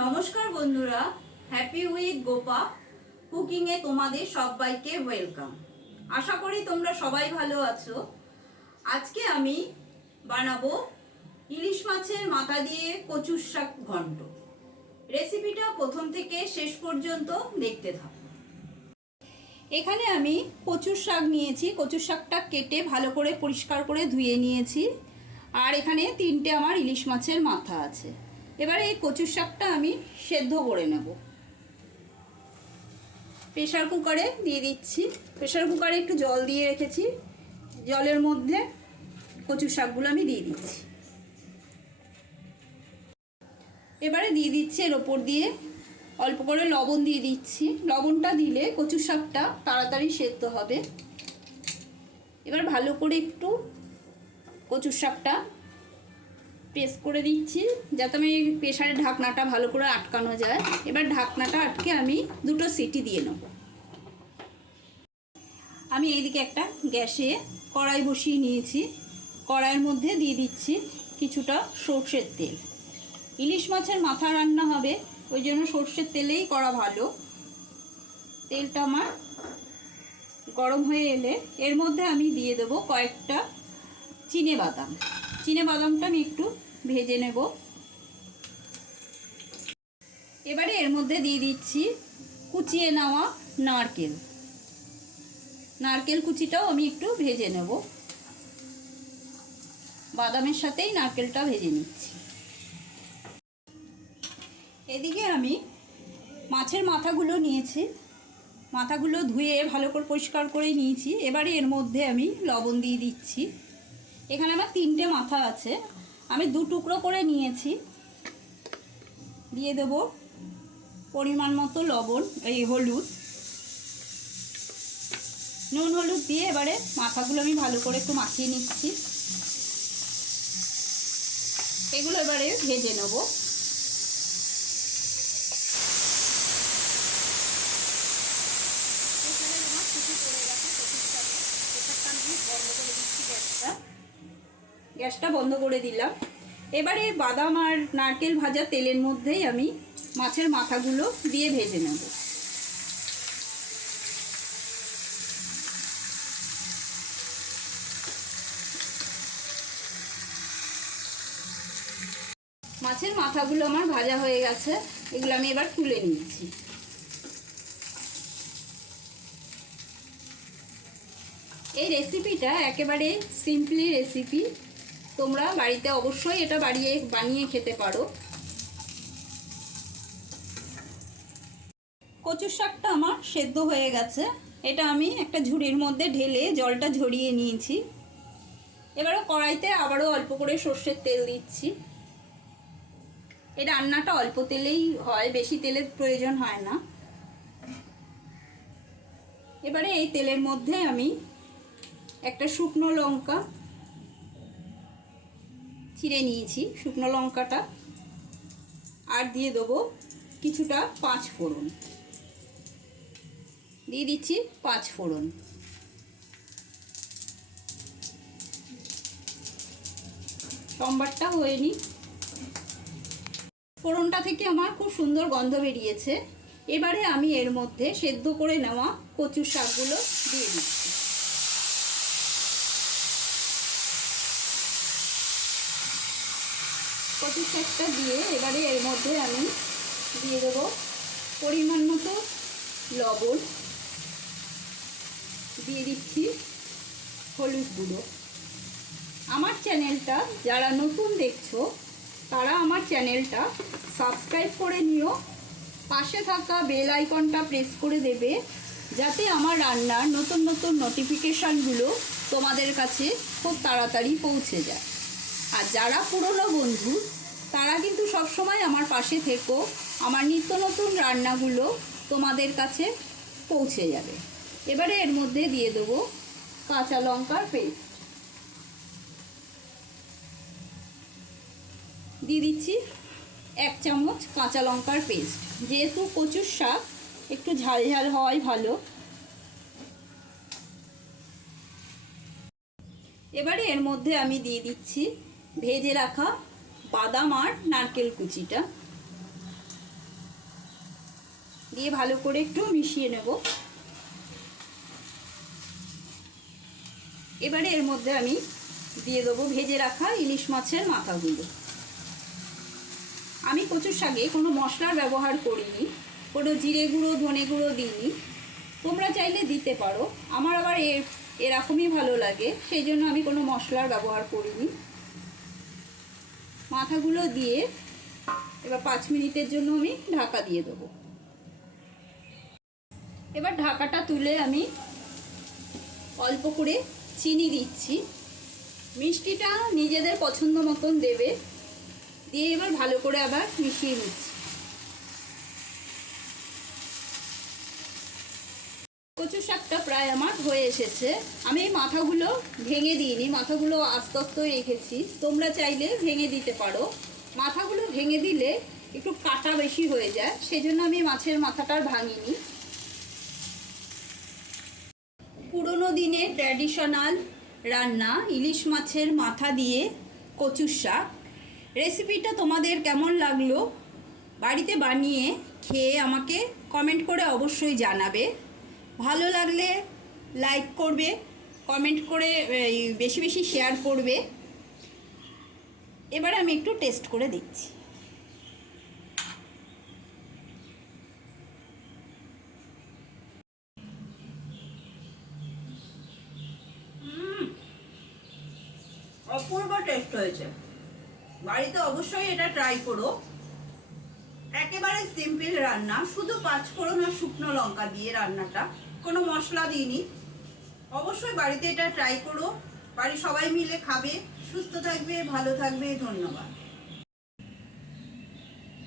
নমস্কার বন্ধুরা, happy with Gopa কুকিংয়ে তোমাদের সবাইকে ওয়েলকাম। আশা করি তোমরা সবাই ভালো আছো। আজকে আমি বানাবো ইলিশ মাছের মাথা দিয়ে কচুর শাক ঘন্ট। রেসিপিটা প্রথম থেকে শেষ পর্যন্ত দেখতে থাকো। এখানে আমি কচুর শাক নিয়েছি। কচুর শাকটা কেটে ভালো করে পরিষ্কার করে ধুয়ে নিয়েছি। আর এখানে 3টে আমার ইলিশ মাছের মাথা আছে। এবারে এই কচুর শাকটা আমি সেদ্ধ করে নেব। প্রেসার কুকারে দিয়ে দিচ্ছি। প্রেসার কুকারে একটু জল দিয়ে রেখেছি। জলের মধ্যে কচুর শাকগুলো আমি দিয়ে দিচ্ছি। এবারে দিয়ে দিচ্ছি এর ওপর দিয়ে অল্প করে লবণ দিয়ে দিচ্ছি। লবণটা দিলে কচুর শাকটা তাড়াতাড়ি সেদ্ধ হবে। এবার ভালো করে একটু কচুর শাকটা প্রেস করে দিচ্ছি যাতে আমি প্রেসারের ঢাকনাটা ভালো করে আটকানো যায়। এবার ঢাকনাটা আটকে আমি 2টো সিটি দিয়ে নেব। আমি এইদিকে একটা গ্যাসে কড়াই বসিয়ে নিয়েছি। কড়াইয়ের মধ্যে দিয়ে দিচ্ছি কিছুটা সর্ষের তেল। ইলিশ মাছের মাথা রান্না হবে, ওই জন্য সর্ষের তেলেই করা ভালো। তেলটা আমার গরম হয়ে এলে এর মধ্যে আমি দিয়ে দেবো কয়েকটা চিনে বাদাম। চিনে বাদামটা আমি একটু ভেজে নেব। এবারে এর মধ্যে দিয়ে দিচ্ছি কুচিয়ে নেওয়া নারকেল। নারকেল কুচিটাও আমি একটু ভেজে নেব। বাদামের সাথেই নারকেলটা ভেজে নিচ্ছি। এদিকে আমি মাছের মাথাগুলো নিয়েছি। মাথাগুলো ধুয়ে ভালো করে পরিষ্কার করে নিয়েছি। এবারে এর মধ্যে আমি লবণ দিয়ে দিচ্ছি। এখানে আমার 3টে মাথা আছে, আমি 2 টুকরো করে নিয়েছি। দিয়ে দেব পরিমাণ মতো লবণ, এই হলুদ, নুন হলুদ দিয়ে এবারে মাথাগুলো আমি ভালো করে একটু মাখিয়ে নিচ্ছি। এগুলো এবারে ভেজে নেব। গ্যাসটা বন্ধ করে দিলাম। এবারে বাদাম আর নারকেল ভাজা তেলের মধ্যেই আমি মাছের মাথাগুলো দিয়ে ভেজে নেব। মাছের মাথাগুলো আমার ভাজা হয়ে গেছে। এগুলো আমি এবার তুলে নিচ্ছি। এই রেসিপিটা একেবারে সিম্পলি রেসিপি। তোমরা বাড়িতে অবশ্যই এটা বানিয়ে খেতে পারো। কচুর শাকটা আমার সেদ্ধ হয়ে গেছে। এটা আমি একটা ঝুড়ির মধ্যে ঢেলে জলটা ঝরিয়ে নিয়েছি। এবারে কড়াইতে আবারও অল্প করে সর্ষের তেল দিচ্ছি। এই রান্নাটা অল্প তেলেই হয়, বেশি তেলের প্রয়োজন হয় না। এবারে এই তেলের মধ্যে আমি একটা শুকনো লঙ্কা চিড়ে নিয়েছি, শুকনো লঙ্কাটা, আর দিয়ে দেবো কিছুটা পাঁচফোড়ন। দিয়ে দিচ্ছি পাঁচফোড়ন। সম্বারটা হয়ে নি। ফোড়নটা থেকে আমার খুব সুন্দর গন্ধ বেরিয়েছে। এবারে আমি এর মধ্যে সেদ্ধ করে নেওয়া কচুর শাকগুলো দিয়ে দিচ্ছি। কচুর শাকটা দিয়ে এবারে এর মধ্যে আমি দিয়ে দেব পরিমাণ মতো লবণ, দিয়ে দিচ্ছি হলুদ গুঁড়ো। আমার চ্যানেলটা যারা নতুন দেখছো তারা আমার চ্যানেলটা সাবস্ক্রাইব করে নিও। পাশে থাকা বেল আইকনটা প্রেস করে দেবে যাতে আমার রান্নার নতুন নতুন নোটিফিকেশানগুলো তোমাদের কাছে খুব তাড়াতাড়ি পৌঁছে যায়। আর যারা পুরনো বন্ধু তারা কিন্তু সবসময় আমার পাশে থেকো, আমার নিত্য নতুন রান্নাগুলো তোমাদের কাছে পৌঁছে যাবে। এবারে এর মধ্যে দিয়ে দেবো কাঁচা লঙ্কার পেস্ট। দিয়ে দিচ্ছি 1 চামচ কাঁচা লঙ্কার পেস্ট। যেহেতু কচুর শাক একটু ঝাল ঝাল হওয়াই ভালো। এবারে এর মধ্যে আমি দিয়ে দিচ্ছি ভেজে রাখা বাদাম আর নারকেল কুচিটা। দিয়ে ভালো করে একটু মিশিয়ে নেব। এবারে এর মধ্যে আমি দিয়ে দেবো ভেজে রাখা ইলিশ মাছের মাথাগুলো। আমি কচুর শাকে কোনো মশলার ব্যবহার করিনি, কোনো জিরে গুঁড়ো ধনে গুঁড়ো দিইনি। তোমরা চাইলে দিতে পারো, আমার আবার এরকমই ভালো লাগে, সেই জন্য আমি কোনো মশলার ব্যবহার করিনি। মাথাগুলো দিয়ে এবার 5 মিনিটের জন্য আমি ঢাকা দিয়ে দেবো। এবার ঢাকাটা তুলে আমি অল্প করে চিনি দিচ্ছি। মিষ্টিটা নিজেদের পছন্দ মতন দেবে। দিয়ে এবার ভালো করে আবার মিশিয়ে নিচ্ছি। কচুর শাকটা প্রায় আমার হয়ে এসেছে। আমি এই মাথাগুলো ভেঙে দিইনি, মাথাগুলো আস্তে আস্তে রেখেছি। তোমরা চাইলে ভেঙে দিতে পারো। মাথাগুলো ভেঙে দিলে একটু কাটা বেশি হয়ে যায়, সেই জন্য আমি মাছের মাথাটা ভাঙিনি। পুরোনো দিনের ট্র্যাডিশনাল রান্না ইলিশ মাছের মাথা দিয়ে কচুর শাক। রেসিপিটা তোমাদের কেমন লাগলো বাড়িতে বানিয়ে খেয়ে আমাকে কমেন্ট করে অবশ্যই জানাবে। ভালো লাগলে লাইক করবে, কমেন্ট করে বেশি বেশি শেয়ার করবে। এবার আমি একটু টেস্ট করে দেখছি। অপূর্ব টেস্ট হয়েছে। বাড়িতে অবশ্যই এটা ট্রাই করো। একেবারে সিম্পল রান্না, শুধু পাঁচফোড়ন আর শুকনো লঙ্কা দিয়ে রান্নাটা, কোনো মশলা দিইনি। অবশ্যই বাড়িতে এটা ট্রাই করো। বাড়ির সবাই মিলে খাবে, সুস্থ থাকবে, ভালো থাকবে। ধন্যবাদ।